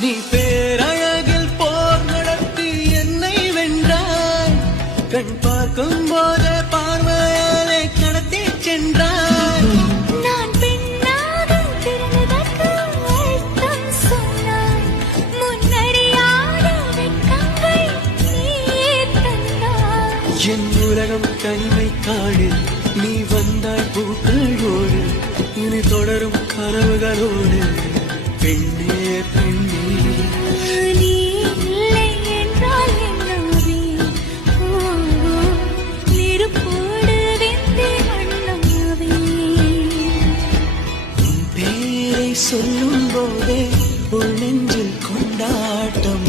நீ பேரழகில் போர் நடத்தி என்னை வென்றாய். கண் பார்க்கும் போது பார்வையாலே கடத்தி சென்றாய். நான் பெண்ணாக பிறந்ததற்கு அர்த்தம் சொன்னாய். முன்னறியாத வெட்கங்கள் நீயே தந்தாய். என் உலகம் தனிமை காடு. நீ வந்தாய் பூக்களோடு. இனி தொடரும் கனவுகளோடு. பெண்ணே பெண்ணே நீ இல்லை என்றால் என்னாவே? நெருப்போடு வெந்தே மண்ணாவே. உன் பேரை சொல்லும் போதே உள் நெஞ்சில் கொண்டாட்டம்.